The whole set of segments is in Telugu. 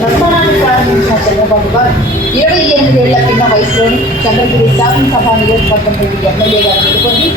ప్రస్థానాన్ని ప్రారంభించిన చంద్రబాబు గారు ఇరవై ఎనిమిదేళ్ళ కింద వయసులోని చంద్రగిరి శాసనసభ నియోజకవర్గంలోని ఎమ్మెల్యేగా చేరుకుంది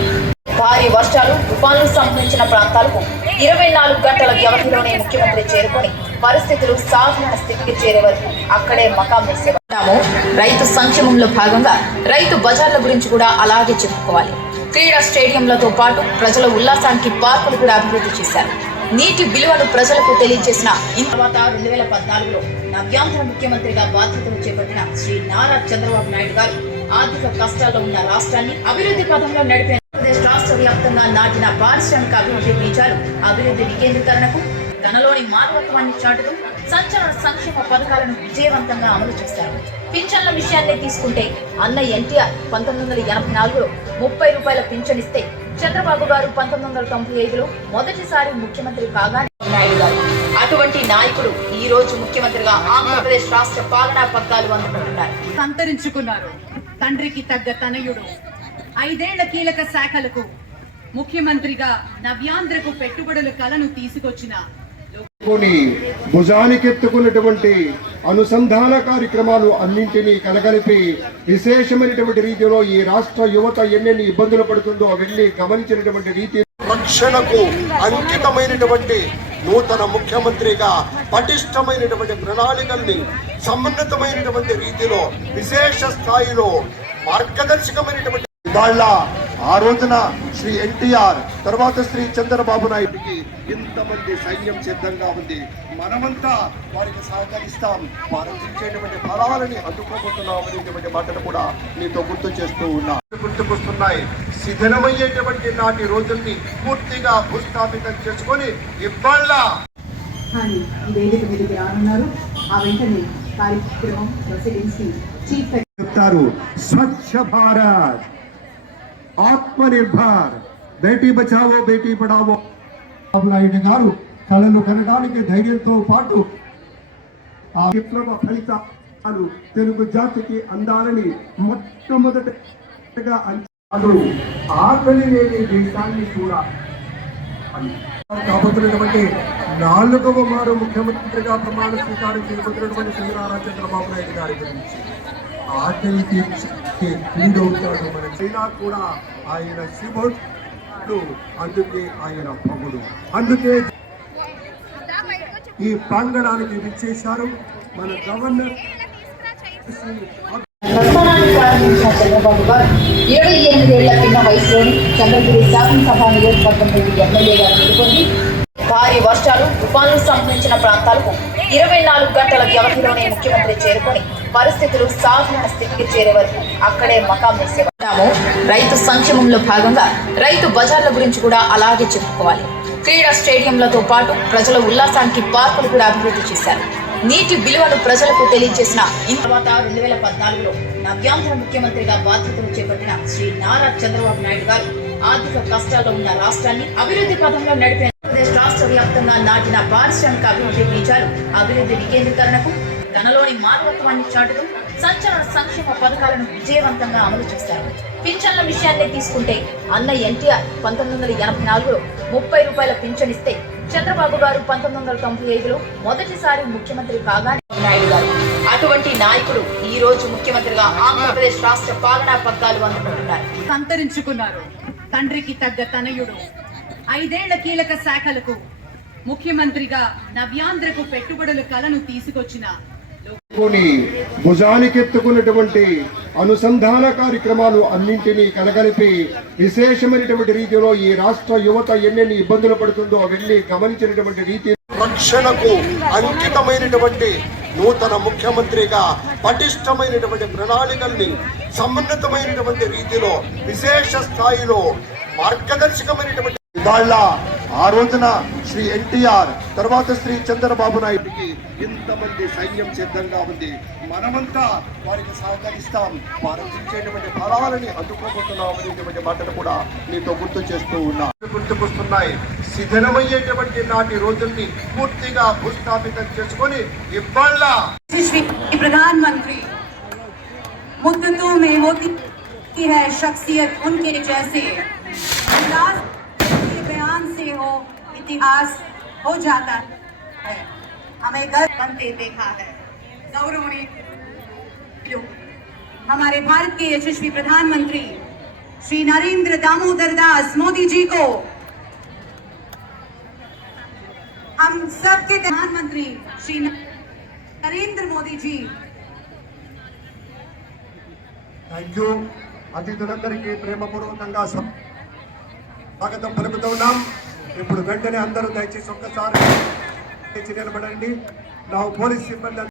భారీ వర్షాలు తుఫాన్లు సంబంధించిన ప్రాంతాలకు ఇరవై నాలుగు గంటల వ్యవధిలోనే ముఖ్యమంత్రి చేరుకొని పరిస్థితులు సాధారణ స్థితికి చేరే వరకు అక్కడే మకాం వేసేవాము రైతు సంక్షేమంలో భాగంగా రైతు బజార్ల గురించి కూడా అలాగే చెప్పుకోవాలి. క్రీడా స్టేడియంలతో పాటు ప్రజల ఉల్లాసానికి పార్కులు కూడా అభివృద్ధి చేశారు. నీటి విలువను ప్రజలకు తెలియజేసిన తర్వాత రెండు వేల పద్నాలుగులో నవ్యాంధ్ర ముఖ్యమంత్రిగా బాధ్యతలు చేపట్టిన శ్రీ నారా చంద్రబాబు నాయుడు గారు ఆర్థిక కష్టాల్లో ఉన్న రాష్ట్రాన్ని అభివృద్ధి పథంలో నడిపే ఆంధ్రప్రదేశ్ రాష్ట్ర వ్యాప్తంగా నాటిన పారిశ్రామిక అభివృద్ధి బీజాలు అభివృద్ధి వికేంద్రీకరణకు తనలోని మానవత్వాన్ని చాటుతూ సంచలన సంక్షేమ పథకాలను విజయవంతంగా అమలు చేశారు. పింఛన్ల విషయాన్నే తీసుకుంటే అన్న ఎన్టీఆర్ పంతొమ్మిది వందల ఎనభై నాలుగులో ముప్పై రూపాయల పింఛన్ ఇస్తే చంద్రబాబు గారు పంతొమ్మిది వందల తొంభై ఐదులో మొదటిసారి ముఖ్యమంత్రి కాగానే నాయుడు గారు. అటువంటి నాయకుడు ఈ రోజు ముఖ్యమంత్రిగా ఆంధ్రప్రదేశ్ రాష్ట్ర పాలనా పగ్గాలు అందుకుంటున్నారు. సంతరించుకున్నారు. తండ్రికి తగ్గ తనయుడు. ఐదేళ్ళ కీలక శాఖలకు ముఖ్యమంత్రిగా నవ్యాంధ్రకు పెట్టుబడుల కలను తీసుకొచ్చిన కొని భుజానికెత్తుకున్నటువంటి అనుసంధాన కార్యక్రమాలు అన్నింటినీ కలగలిపి విశేషమైనటువంటి రీతిలో ఈ రాష్ట్ర యువత ఎన్నెన్ని ఇబ్బందులు పడుతుందో వెళ్ళి గమనించినటువంటి రీతి రక్షణకు అంకితమైనటువంటి నూతన ముఖ్యమంత్రిగా పటిష్టమైనటువంటి ప్రణాళికల్ని సమన్నతమైనటువంటి రీతిలో విశేష స్థాయిలో మార్గదర్శకమైనటువంటి వాళ్ళ ఆ రోజున శ్రీ ఎన్టీఆర్ తర్వాత శ్రీ చంద్రబాబు నాయుడికి ఇంతమంది సైన్యం సిద్ధంగా ఉంది. మనమంతా వారికి సహకరిస్తాం. వారు ఇచ్చేటువంటి ఫలాలని అందుకోబోతున్నాం అనేటువంటి మాటలు కూడా నీతో గుర్తు చేస్తూ ఉన్నా. గుర్తుకొస్తున్నాయి. శిథిలమయ్యేటువంటి నాటి రోజుల్ని పూర్తిగా భూస్థాపితం చేసుకొని ఇవాళ అని ఈ వేదిక మీదకి రానున్నారు. ఆ వెంటనే కార్యక్రమం ప్రొసీడింగ్స్కి చీఫ్ చెప్తారు స్వచ్ఛ భారత్. ఆత్మనిర్భర్. బేటీ బచావో బేటీ పడావో నాయుడు గారు కళలు కనడానికి ధైర్యంతో పాటు ఆ విప్లవ ఫలితాలు తెలుగు జాతికి అందాలని మొట్టమొదటిగా అంచనాలు ఆకలి లేని దేశాన్ని కూడా కాబోతున్నటువంటి నాలుగవ మారు ముఖ్యమంత్రిగా ప్రమాణ స్వీకారం చేయబోతున్నటువంటి శ్రీ నారా చంద్రబాబు నాయుడు గారి గురించి ఆకలి తీర్చే క్రీడవుతాడు మన చైనా కూడా. ఆయన శివుడు అందుకే ఆయన పగుడు అందుకే ఈ ప్రాంగణానికి విచ్చేశారు మన గవర్నర్ శ్రీ నిర్మాణాన్ని ప్రారంభించిన చంద్రబాబు గారు ఇరవై ఎనిమిదేళ్ళ పిన్న వయసులోని చంద్రగిరి శాసనసభ నియోజకవర్గంలోని ఎమ్మెల్యేగా చేరుకుంది భారీ వర్షాలు తుఫాను సంబంధించిన ప్రాంతాలకు ఇరవై నాలుగు గంటల వ్యవధిలోనే ముఖ్యమంత్రి చేరుకొని పరిస్థితులు సాధారణ స్థితికి చేరే వరకు అక్కడే మకాం వేసేవాము రైతు సంక్షేమంలో భాగంగా రైతు బజార్ల గురించి కూడా అలాగే చెప్పుకోవాలి. క్రీడా స్టేడియంలతో పాటు ప్రజల ఉల్లాసానికి పార్కులు కూడా అభివృద్ధి చేశారు. నీటి విలువను ప్రజలకు తెలియజేసిన ఈ తర్వాత రెండు వేల పద్నాలుగులో నవ్యాంధ్ర ముఖ్యమంత్రిగా బాధ్యతలు చేపట్టిన శ్రీ నారా చంద్రబాబు నాయుడు గారు ఆర్థిక కష్టాల్లో ఉన్న రాష్ట్రాన్ని అభివృద్ధి పథంలో నడిపే ఆంధ్రప్రదేశ్ నాటిన పారిశ్రామిక అభివృద్ధి బీజాలు అభివృద్ధి వికేంద్రీకరణకు తనలోని మానవత్వాన్ని చాటుతూ సంచలన సంక్షేమ పథకాలను విజయవంతంగా అమలు చేశారు. పింఛన్ల విషయాన్ని తీసుకుంటే అన్న ఎన్టీఆర్ పంతొమ్మిది వందల ఎనభై నాలుగులో ముప్పై రూపాయల పింఛన్ ఇస్తే చంద్రబాబు గారు పంతొమ్మిది వందల తొంభై ఐదులో మొదటిసారి ముఖ్యమంత్రి కాగానే నాయుడు గారు. అటువంటి నాయకుడు ఈ రోజు ముఖ్యమంత్రిగా ఆంధ్రప్రదేశ్ రాష్ట్ర పాలనా పగ్గాలు అందుకుంటున్నారు. సంతరించుకున్నారు. తండ్రికి తగ్గ తనయుడు. ఐదేళ్ళ కీలక శాఖలకు ముఖ్యమంత్రిగా నవ్యాంధ్రకు పెట్టుబడుల కలను తీసుకొచ్చిన భుజానికెత్తుకున్నటువంటి అనుసంధాన కార్యక్రమాలు అన్నింటినీ కలగలిపి విశేషమైనటువంటి రీతిలో ఈ రాష్ట్ర యువత ఎన్నెన్ని ఇబ్బందులు పడుతుందో అవన్నీ గమనించినటువంటి రీతి రక్షణకు అంకితమైనటువంటి నూతన ముఖ్యమంత్రిగా పటిష్టమైనటువంటి ప్రణాళికల్ని సమన్నతమైనటువంటి రీతిలో విశేష స్థాయిలో మార్గదర్శకమైనటువంటి దానిలా ఆ రోజున శ్రీ ఎన్టీఆర్ తర్వాత శ్రీ చంద్రబాబు నాయుడికి ఇంతమంది సైన్యం సిద్ధంగా ఉంది మనమంతా వారికి సహకరిస్తాం వారు ఇచ్చేటువంటి ఫలాలని అందుకోబోతున్నాం అనేటువంటి మాటలు కూడా నీతో గుర్తు చేస్తూ ఉన్నా గుర్తుకొస్తున్నాయి శిథిలమయ్యేటువంటి నాటి రోజుల్ని పూర్తిగా భూస్థాపితం చేసుకొని ఇవాళ श्री प्रधानमंत्री मुद्दतों में होती है शख्सियत उनके जैसे इतिहास हो जाता है हमें गर्व बनते देखा है गौरवनीय लोग, हमारे भारत के यशस्वी प्रधानमंत्री श्री नरेंद्र दामोदर दास मोदी जी को हम सबके प्रधानमंत्री श्री नरेंद्र मोदी जी థ్యాంక్ యూ అతిథులందరికీ ప్రేమపూర్వకంగా సం- స్వాగతం పలుకుతూ ఉన్నాం ఇప్పుడు వెంటనే అందరూ దయచేసి ఒక్కసారి నిలబడండి. నా పోలీస్ సిబ్బంది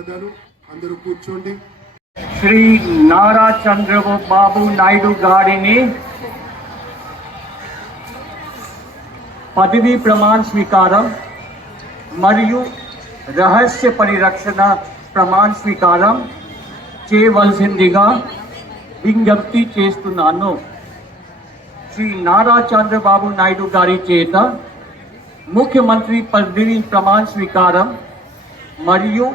ధన్యవాదాలు. అందరూ కూర్చోండి. శ్రీ నారా చంద్రబాబు నాయుడు గారిని పదవీ ప్రమాణ స్వీకారం మరియు రహస్య పరిరక్షణ ప్రమాణ స్వీకారం చేయవలసిందిగా విజ్ఞప్తి చేస్తున్నాను. శ్రీ నారా చంద్రబాబు నాయుడు గారి చేత ముఖ్యమంత్రి పదవీ ప్రమాణ స్వీకారం మరియు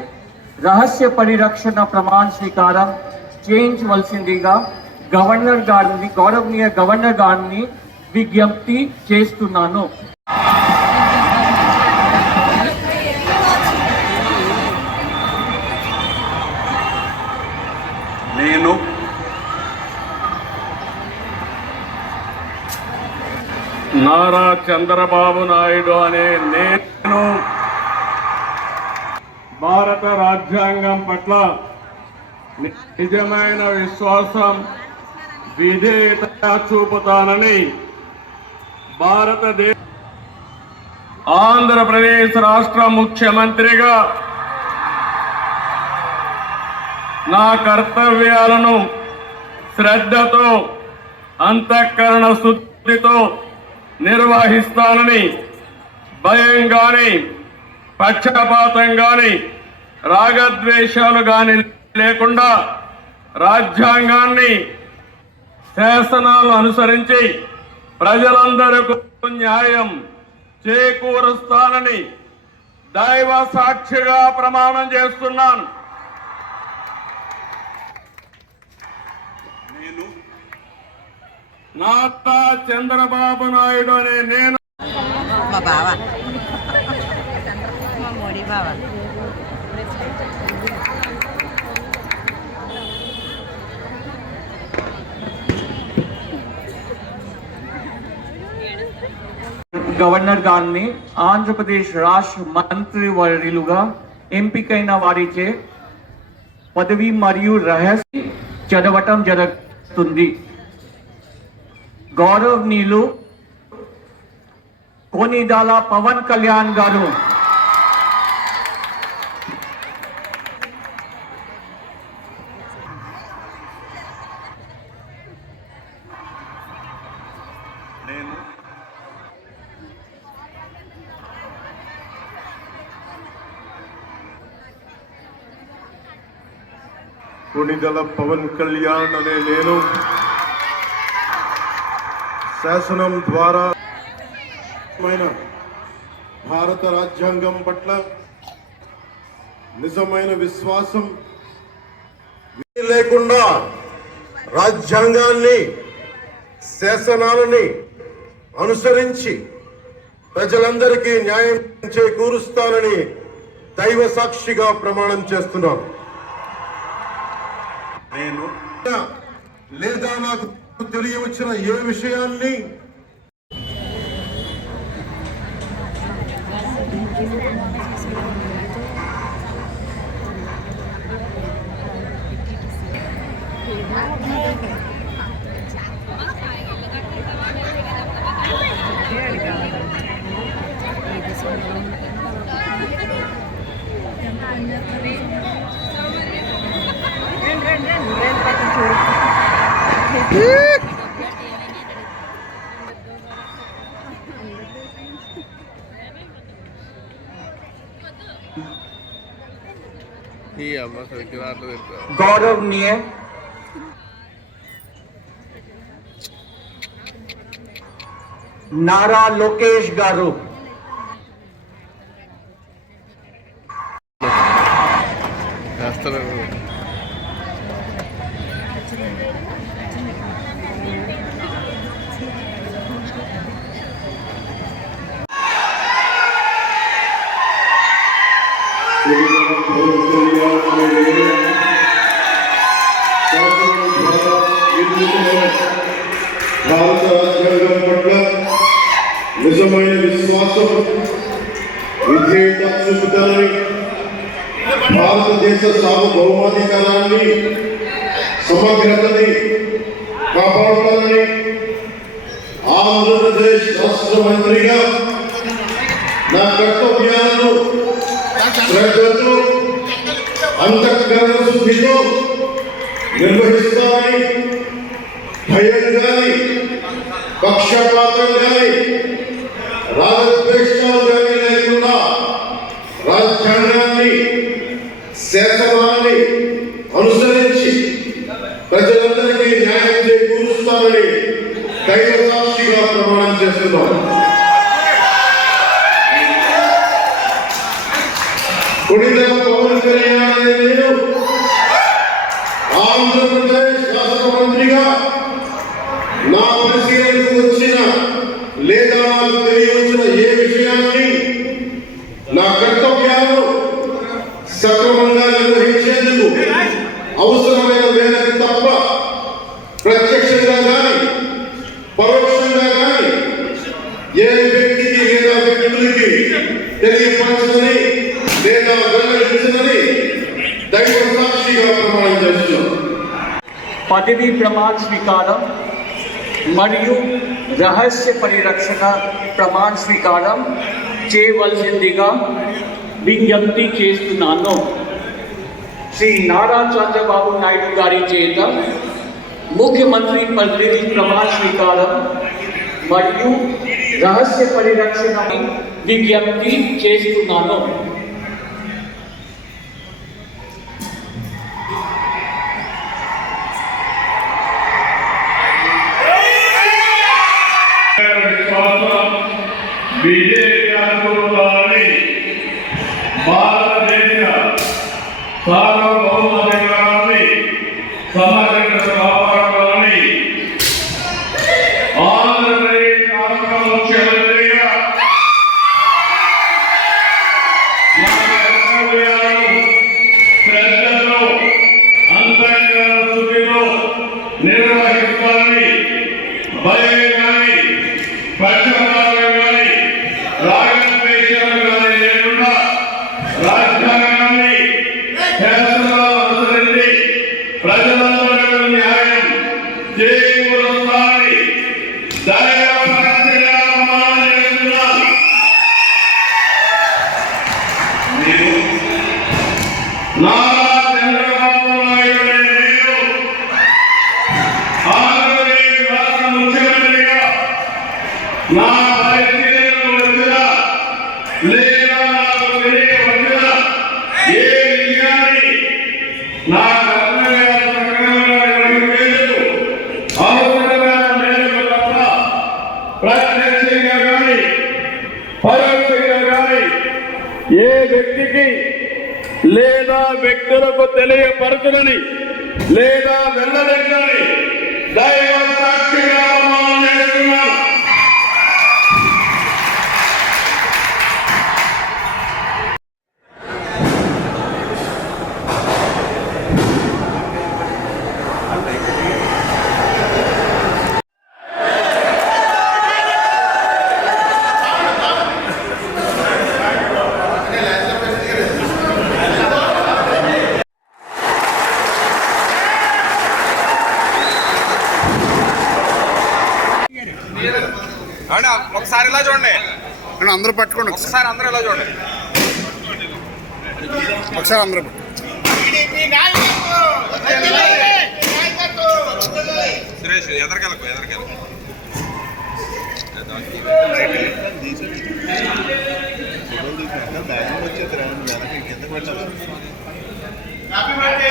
రహస్య పరిరక్షణ ప్రమాణ స్వీకారం చేయించవలసిందిగా గవర్నర్ గారిని గౌరవనీయ గవర్నర్ గారిని విజ్ఞప్తి చేస్తున్నాను. నేను నారా చంద్రబాబు నాయుడు అనే నేను భారత రాజ్యాంగం పట్ల నిజమైన విశ్వాసం విధేయత చూపుతానని భారతదేశ ఆంధ్రప్రదేశ్ రాష్ట్ర ముఖ్యమంత్రిగా నా కర్తవ్యాలను శ్రద్ధతో అంతఃకరణ శుద్ధితో నిర్వహిస్తానని భయం కానీ పక్షపాతం కానీ రాగద్వేషాలు గాని లేకుండా రాజ్యాంగాన్ని శాసనాలు అనుసరించి ప్రజలందరికీ న్యాయం చేకూరుస్తానని దైవ సాక్షిగా ప్రమాణం చేస్తున్నాను. నేను నాతా చంద్రబాబు నాయుడు అనే నేను మా మా మోడీ బావ. గవర్నర్ గారిని ఆంధ్రప్రదేశ్ రాష్ట్ర మంత్రి వర్యులుగా ఎంపికైన వారిచే పదవి మరియు రహస్య చదవటం జరుగుతుంది. గౌరవనీయులు కోనిదాల పవన్ కళ్యాణ్ గారు నేను కొణిదల పవన్ కళ్యాణ్ అనే నేను శాసనం ద్వారా భారత రాజ్యాంగం పట్ల నిజమైన విశ్వాసం లేకుండా రాజ్యాంగాన్ని శాసనాలని అనుసరించి ప్రజలందరికీ న్యాయం చేకూరుస్తానని దైవ సాక్షిగా ప్రమాణం చేస్తున్నాను. నేను లేదా నాకు తెలియవచ్చిన ఏ విషయాన్ని? गौरव नहीं नारा लोकेश गारू। నిజమైన విశ్వాసం విధేయత చూపుతారని భారతదేశ సార్వభౌమాధికారాన్ని సమగ్రతని కాపాడుతారని ఆంధ్రప్రదేశ్ రాష్ట్ర మంత్రిగా నా కర్తవ్యాలను శ్రద్ధతో అంతఃకరణ శుద్ధితో నిర్వహిస్తానని భయం కానీ పక్షపాతం కానీ రాగద్వేషాలు కానీ లేకుండా రాజ్యాంగాన్ని శాసనాన్ని అనుసరించి ప్రజలందరికీ న్యాయం చేకూరుస్తానని దైవ సాక్షిగా ప్రమాణం చేస్తున్నాను నా కర్తవ్యాలను సక్రమంగా నిర్వహించేందుకు అవసరమైన మేరకు తప్ప ప్రత్యక్షంగా కానీ పరోక్షంగా కానీ ఏ వ్యక్తికి లేదా వ్యక్తులకి తెలియపరచదని లేదా వెల్లడించదని దైవ సాక్షిగా ప్రమాణం చేస్తున్నాం. పదవీ ప్రమాణ స్వీకారం మరియు రహస్య పరిరక్షణ ప్రమాణ స్వీకారం చేయవలసిందిగా విజ్ఞప్తి చేస్తున్నాను శ్రీ నారా చంద్రబాబు నాయుడు గారి చేత ముఖ్యమంత్రి పదవి ప్రమాణ స్వీకారం మరియు రహస్య పరిరక్షణ విజ్ఞప్తి చేస్తున్నాను సార్వభౌమాధికారాన్ని వ్యక్తికి లేదా వ్యక్తులకు తెలియపరచునని లేదా వెళ్ళలేదని దైవ నేను అందరూ పట్టుకోండి ఒకసారి. అందరూ ఇలా చూడండి. ఒకసారి అందరూ. సురేష్ ఎదరికెళ్ళకు ఎదరికెళ్ళకు. గౌరవ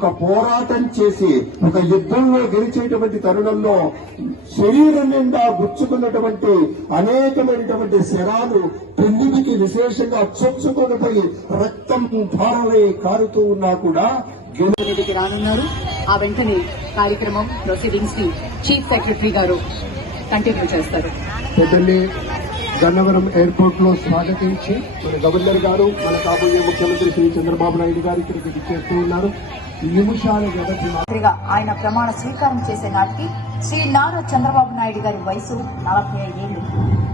ఒక పోరాటం చేసి ఒక యుద్ధంలో గెలిచేటువంటి తరుణంలో శరీరం నిండా గుచ్చుకున్నటువంటి అనేకమైనటువంటి శరాలు పెళ్ళికి విశేషంగా చొచ్చుకొని పోయి రక్తం ధారలై కారుతూ ఉన్నా కూడా గెలు వేదికకి రానున్నారు. ఆ వెంటనే కార్యక్రమం ప్రొసీడింగ్స్ని చీఫ్ సెక్రటరీ గారు కంటిన్యూ చేస్తారు. గన్నవరం ఎయిర్పోర్ట్లో స్వాగతించి మన గవర్నర్ గారు మన కాబోయే ముఖ్యమంత్రి శ్రీ చంద్రబాబు నాయుడు గారు ఇక్కడికి చేస్తూ ఉన్నారు. నిమిషాల మంత్రిగా ఆయన ప్రమాణ స్వీకారం చేసే నాటికి శ్రీ నారా చంద్రబాబు నాయుడు గారి వయసు నలభై ఐదేళ్ళు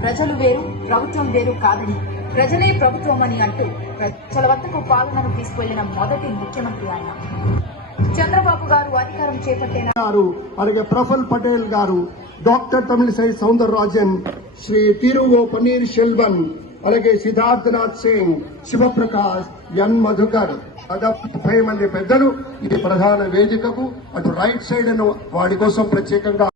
ప్రజలు వేరు ప్రభుత్వం వేరు కాదని ప్రజలే ప్రభుత్వం అని అంటూ ప్రజల వద్దకు పాలనను తీసుకువెళ్ళిన మొదటి ముఖ్యమంత్రి ఆయన. చంద్రబాబు గారు అధికారం చేపట్టిన గారు అలాగే ప్రఫుల్ పటేల్ గారు డాక్టర్ తమిళిసై సౌందరరాజన్ శ్రీ తిరువో పన్నీర్ సెల్వన్ అలాగే సిద్ధార్థనాథ్ సింగ్ శివప్రకాష్ ఎన్ మధుకర్. దాదాపు ముప్పై మంది పెద్దలు ఇది ప్రధాన వేదికకు అటు రైట్ సైడ్ వాడి కోసం ప్రత్యేకంగా